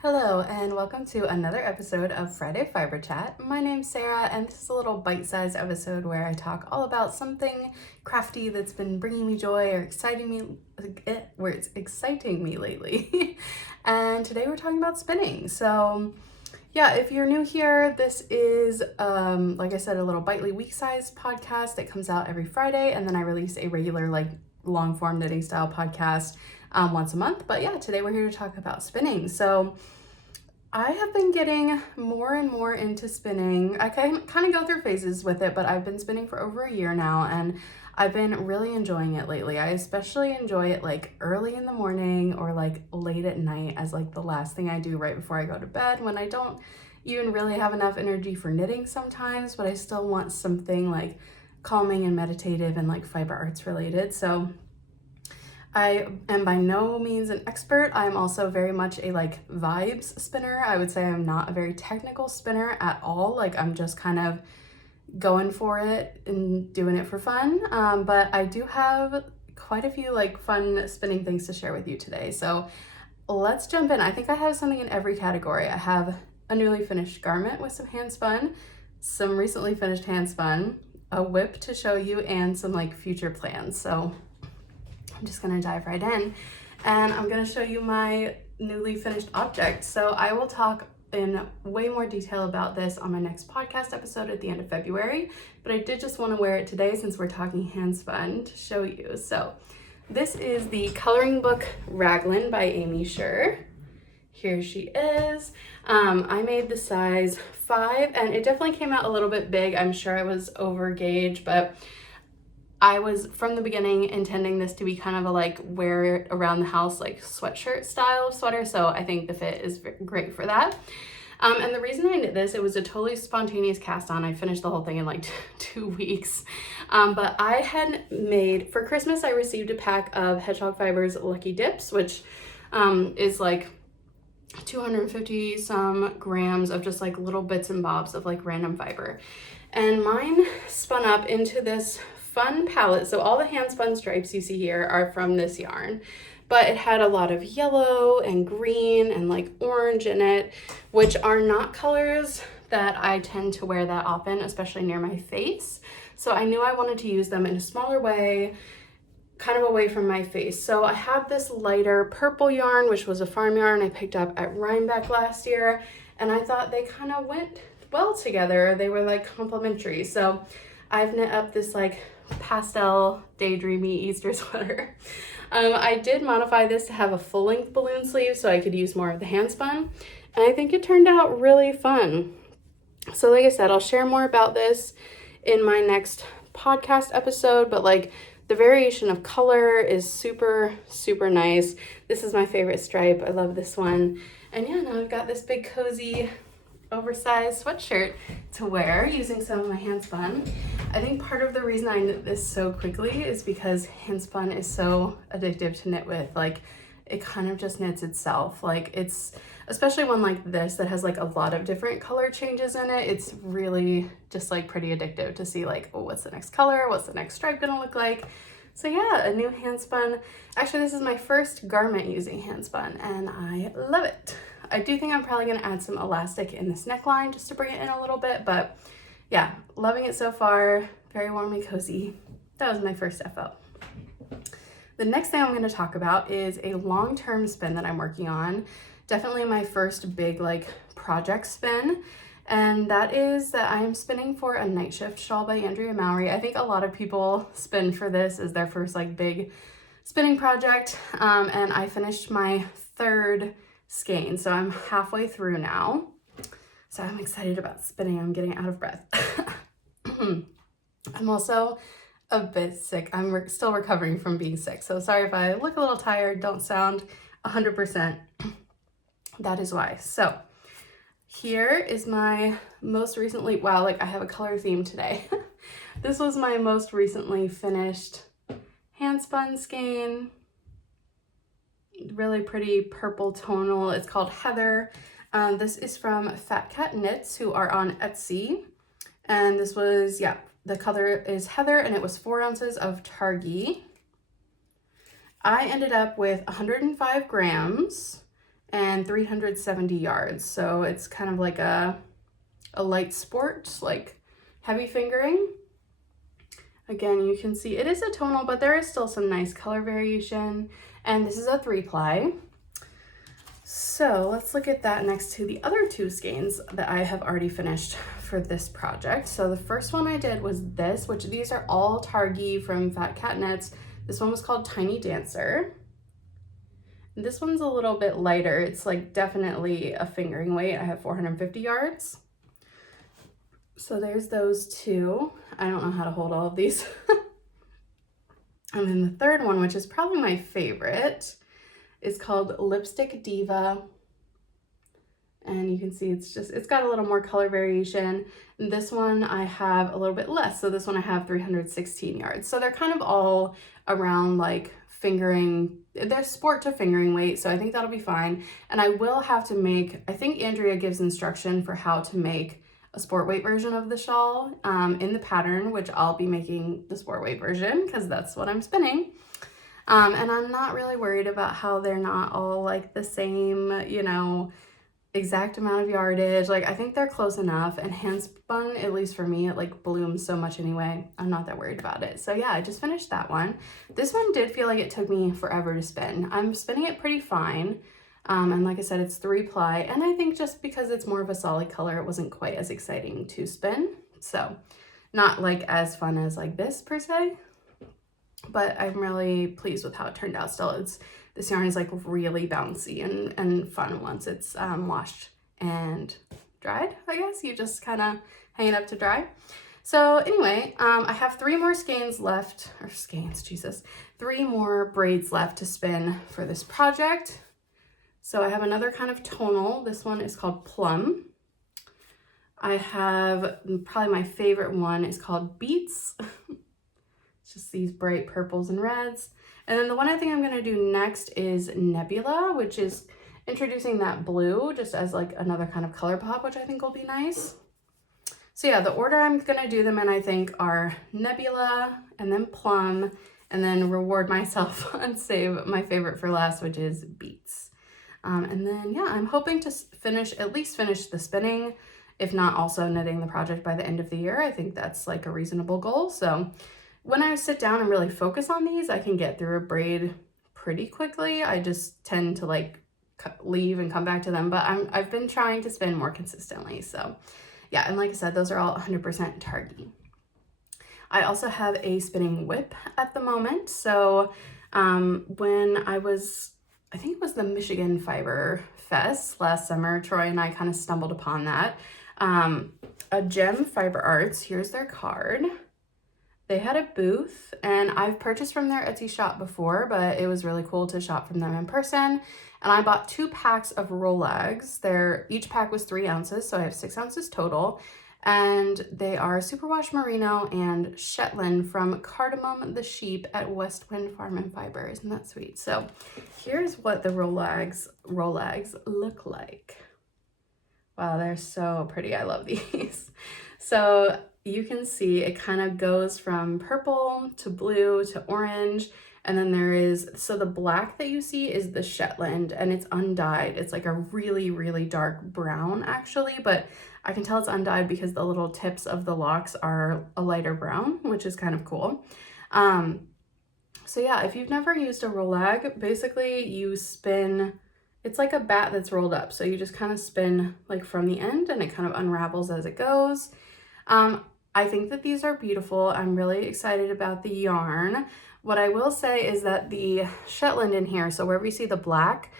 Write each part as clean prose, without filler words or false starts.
Hello and welcome to another episode of Friday Fiber Chat. My name's Sarah and this is a little bite-sized episode where I talk all about something crafty that's been bringing me joy or exciting me lately. And today we're talking about spinning. So yeah, if you're new here, this is, like I said, a little bitely week-sized podcast that comes out every Friday, and then I release a regular long-form knitting style podcast once a month. But yeah, today we're here to talk about spinning. So I have been getting more and more into spinning. I can kind of go through phases with it, but I've been spinning for over a year now and I've been really enjoying it lately. I especially enjoy it early in the morning or late at night as the last thing I do right before I go to bed, when I don't even really have enough energy for knitting sometimes, but I still want something calming and meditative and fiber arts related. So I am by no means an expert. I'm also very much a vibes spinner. I would say I'm not a very technical spinner at all. I'm just kind of going for it and doing it for fun. But I do have quite a few fun spinning things to share with you today. So let's jump in. I think I have something in every category. I have a newly finished garment with some hand spun, some recently finished hand spun, a whip to show you, and some future plans. So I'm just gonna dive right in and I'm gonna show you my newly finished object. So I will talk in way more detail about this on my next podcast episode at the end of February, but I did just want to wear it today since we're talking hand spun to show you. So this is the coloring book Raglan by Amy Sher. Here she is. I made the size 5 and it definitely came out a little bit big. I'm sure I was over gauge, but I was from the beginning intending this to be kind of a wear it around the house sweatshirt style sweater, so I think the fit is great for that. And the reason I knit this, it was a totally spontaneous cast on. I finished the whole thing in 2 weeks. But I had made, for Christmas, I received a pack of Hedgehog Fibers Lucky Dips, which is 250 some grams of just little bits and bobs of random fiber. And mine spun up into this fun palette. So all the hand spun stripes you see here are from this yarn, but it had a lot of yellow and green and orange in it, which are not colors that I tend to wear that often, especially near my face. So I knew I wanted to use them in a smaller way, kind of away from my face. So I have this lighter purple yarn, which was a farm yarn I picked up at Rhinebeck last year, and I thought they kind of went well together. They were complementary. So I've knit up this pastel daydreamy Easter sweater. I did modify this to have a full-length balloon sleeve so I could use more of the hand spun, and I think it turned out really fun. So like I said, I'll share more about this in my next podcast episode, but the variation of color is super nice. This is my favorite stripe. I love this one. And yeah, now I've got this big cozy oversized sweatshirt to wear using some of my hand spun. I think part of the reason I knit this so quickly is because hand spun is so addictive to knit with. It kind of just knits itself. It's, especially one like this that has a lot of different color changes in it, it's really just pretty addictive to see oh, what's the next color, what's the next stripe gonna look like. So yeah, a new hand spun. Actually, this is my first garment using hand spun and I love it. I do think I'm probably gonna add some elastic in this neckline just to bring it in a little bit, but yeah, loving it so far. Very warm and cozy. That was my first FO. The next thing I'm gonna talk about is a long-term spin that I'm working on. Definitely my first big project spin. And that is that I am spinning for a night shift shawl by Andrea Mowry. I think a lot of people spin for this as their first big spinning project. And I finished my 3rd skein, so I'm halfway through now. So I'm excited about spinning. I'm getting out of breath. I'm also a bit sick. I'm still recovering from being sick. So sorry if I look a little tired, don't sound 100%. That is why. So here is my most recently, wow, I have a color theme today. This was my most recently finished hand spun skein. Really pretty purple tonal. It's called Heather. This is from Fat Cat Knits, who are on Etsy. And this was, yeah, the color is Heather, and it was 4 ounces of Targhee. I ended up with 105 grams and 370 yards. So it's kind of like a light sport, like heavy fingering. Again, you can see it is a tonal, but there is still some nice color variation. And this is a 3-ply. So let's look at that next to the other 2 skeins that I have already finished for this project. So the first one I did was this, which these are all Targhee from Fat Cat Knits. This one was called Tiny Dancer. This one's a little bit lighter. It's like definitely a fingering weight. I have 450 yards. So there's those 2. I don't know how to hold all of these. And then the third one, which is probably my favorite, is called Lipstick Diva. And you can see it's got a little more color variation. And this one I have a little bit less. So this one I have 316 yards. So they're kind of all around like fingering, they're sport to fingering weight. So I think that'll be fine. And I will have to make, I think Andrea gives instruction for how to make a sport weight version of the shawl in the pattern, which I'll be making the sport weight version because that's what I'm spinning. And I'm not really worried about how they're not all like the same, you know, exact amount of yardage. Like I think they're close enough, and hand spun, at least for me, it like blooms so much anyway. I'm not that worried about it. So yeah, I just finished that one. This one did feel like it took me forever to spin. I'm spinning it pretty fine. And like I said, it's 3-ply, and I think just because it's more of a solid color, it wasn't quite as exciting to spin. So not like as fun as like this per se, but I'm really pleased with how it turned out still. This yarn is like really bouncy and fun once it's washed and dried, I guess. You just kind of hang it up to dry. So anyway, I have 3 more skeins left, or skeins, Jesus, 3 more braids left to spin for this project. So I have another kind of tonal. This one is called Plum. I have probably my favorite one is called Beets. It's just these bright purples and reds. And then the one I think I'm gonna do next is Nebula, which is introducing that blue just as like another kind of color pop, which I think will be nice. So yeah, the order I'm gonna do them in, I think, are Nebula and then Plum, and then reward myself and save my favorite for last, which is Beets. And then yeah, I'm hoping to at least finish the spinning, if not also knitting the project by the end of the year. I think that's like a reasonable goal. So when I sit down and really focus on these, I can get through a braid pretty quickly. I just tend to like leave and come back to them, but I've been trying to spin more consistently. So yeah, and like I said, those are all 100% Targhee. I also have a spinning whip at the moment. So when I think it was the Michigan Fiber Fest last summer, Troy and I kind of stumbled upon that. A Gem Fiber Arts, here's their card. They had a booth, and I've purchased from their Etsy shop before, but it was really cool to shop from them in person. And I bought 2 packs of Rolags. Each pack was 3 ounces, so I have 6 ounces total. And they are Superwash Merino and Shetland from Cardamom the Sheep at West Wind Farm and Fiber. Isn't that sweet? So here's what the Rolags look like. Wow, they're so pretty. I love these. So you can see it kind of goes from purple to blue to orange. And then so the black that you see is the Shetland, and it's undyed. It's like a really, really dark brown actually, but I can tell it's undyed because the little tips of the locks are a lighter brown, which is kind of cool. So yeah, if you've never used a Rolag, basically you spin, it's like a bat that's rolled up. So you just kind of spin like from the end, and it kind of unravels as it goes. I think that these are beautiful. I'm really excited about the yarn. What I will say is that the Shetland in here, so wherever you see the black,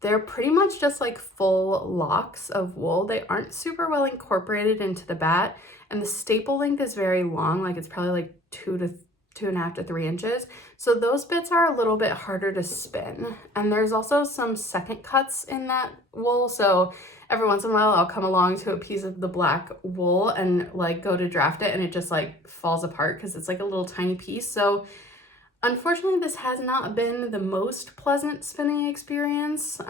they're pretty much just like full locks of wool. They aren't super well incorporated into the bat, and the staple length is very long, like it's probably like 2.5 to 3 inches. So those bits are a little bit harder to spin. And there's also some second cuts in that wool. So every once in a while I'll come along to a piece of the black wool and like go to draft it, and it just like falls apart because it's like a little tiny piece. So unfortunately, this has not been the most pleasant spinning experience,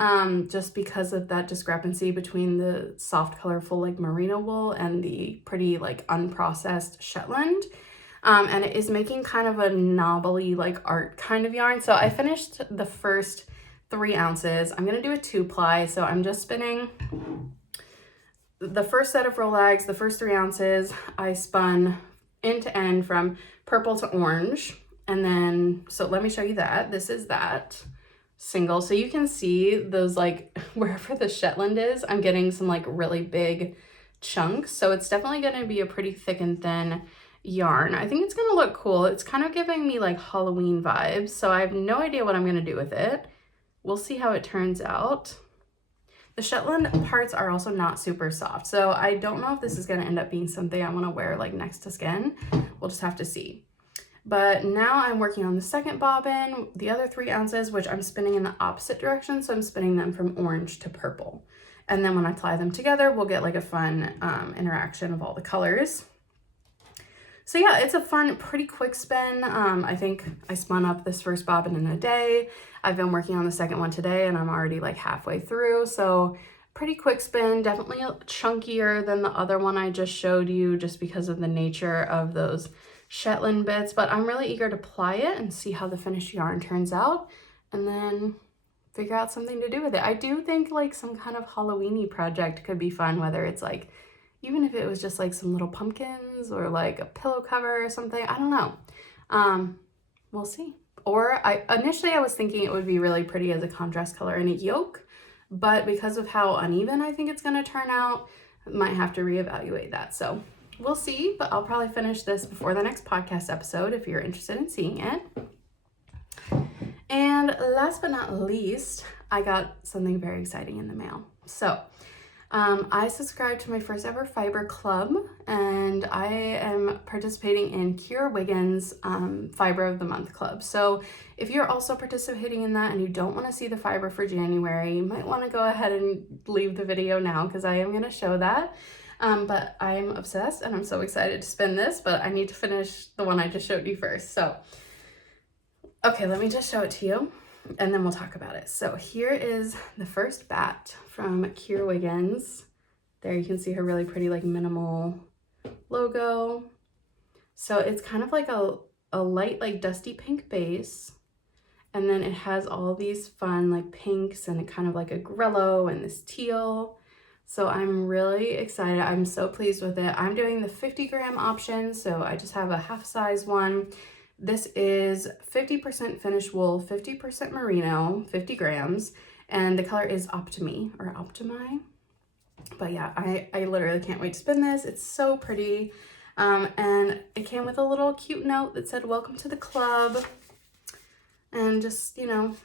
just because of that discrepancy between the soft, colorful, like merino wool and the pretty, like unprocessed Shetland. And it is making kind of a knobbly, like art kind of yarn. So I finished the first 3 ounces. I'm gonna do a 2-ply, so I'm just spinning the first set of Rolags, the first 3 ounces. I spun end to end from purple to orange. And then, so let me show you that. This is that single. So you can see those, like, wherever the Shetland is, I'm getting some like really big chunks. So it's definitely going to be a pretty thick and thin yarn. I think it's going to look cool. It's kind of giving me like Halloween vibes. So I have no idea what I'm going to do with it. We'll see how it turns out. The Shetland parts are also not super soft. So I don't know if this is going to end up being something I want to wear like next to skin. We'll just have to see. But now I'm working on the second bobbin, the other 3 ounces, which I'm spinning in the opposite direction. So I'm spinning them from orange to purple. And then when I ply them together, we'll get like a fun interaction of all the colors. So yeah, it's a fun, pretty quick spin. I think I spun up this first bobbin in a day. I've been working on the second one today and I'm already like halfway through. So pretty quick spin, definitely chunkier than the other one I just showed you just because of the nature of those Shetland bits, but I'm really eager to ply it and see how the finished yarn turns out and then figure out something to do with it. I do think like some kind of Halloween-y project could be fun, whether it's like, even if it was just like some little pumpkins or like a pillow cover or something, I don't know. We'll see. Or initially I was thinking it would be really pretty as a contrast color in a yoke, but because of how uneven I think it's gonna turn out, I might have to reevaluate that. So we'll see, but I'll probably finish this before the next podcast episode if you're interested in seeing it. And last but not least, I got something very exciting in the mail. So I subscribed to my first ever fiber club and I am participating in Kiera Wiggins' Fiber of the Month club. So if you're also participating in that and you don't want to see the fiber for January, you might want to go ahead and leave the video now because I am going to show that. But I'm obsessed and I'm so excited to spin this, but I need to finish the one I just showed you first. So, okay, let me just show it to you and then we'll talk about it. So here is the first bat from Kiera Wiggins. There you can see her really pretty like minimal logo. So it's kind of like a light like dusty pink base. And then it has all these fun like pinks and kind of like a grello and this teal. So I'm really excited. I'm so pleased with it. I'm doing the 50 gram option. So I just have a half size one. This is 50% finished wool, 50% merino, 50 grams. And the color is Optimi or Optimi. But yeah, I literally can't wait to spin this. It's so pretty. And it came with a little cute note that said, welcome to the club. And just, you know,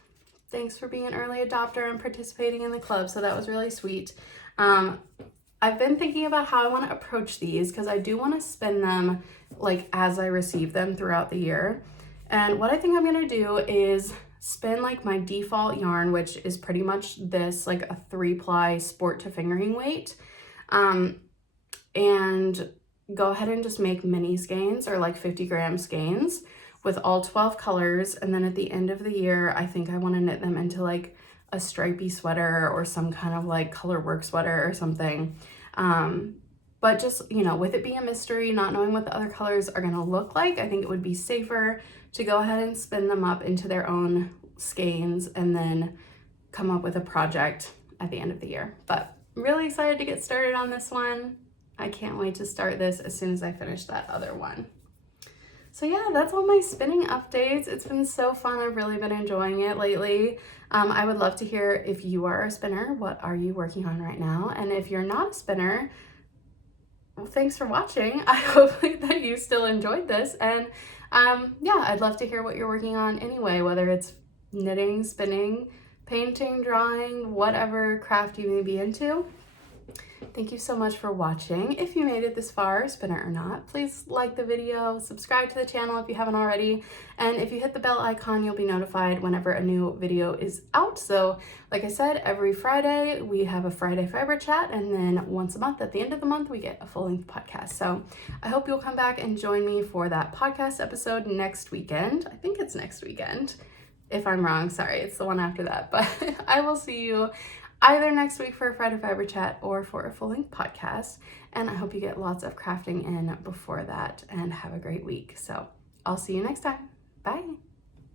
thanks for being an early adopter and participating in the club. So that was really sweet. I've been thinking about how I want to approach these because I do want to spin them like as I receive them throughout the year. And what I think I'm going to do is spin like my default yarn, which is pretty much this, like a 3-ply sport to fingering weight. And go ahead and just make mini skeins or like 50 gram skeins with all 12 colors. And then at the end of the year, I think I want to knit them into like a stripy sweater or some kind of like color work sweater or something. But just, you know, with it being a mystery, not knowing what the other colors are going to look like, I think it would be safer to go ahead and spin them up into their own skeins and then come up with a project at the end of the year. But I'm really excited to get started on this one. I can't wait to start this as soon as I finish that other one. So yeah, that's all my spinning updates. It's been so fun. I've really been enjoying it lately. I would love to hear if you are a spinner, what are you working on right now? And if you're not a spinner, well, thanks for watching. I hope that you still enjoyed this. And yeah, I'd love to hear what you're working on anyway, whether it's knitting, spinning, painting, drawing, whatever craft you may be into. Thank you so much for watching. If you made it this far, spinner or not, please like the video, subscribe to the channel if you haven't already, and if you hit the bell icon, you'll be notified whenever a new video is out. So like I said, every Friday we have a Friday Fiber Chat, and then once a month at the end of the month we get a full-length podcast. So I hope you'll come back and join me for that podcast episode next weekend. I think it's next weekend. If I'm wrong, sorry, it's the one after that, but I will see you either next week for a Friday Fiber Chat or for a full-length podcast. And I hope you get lots of crafting in before that and have a great week. So I'll see you next time.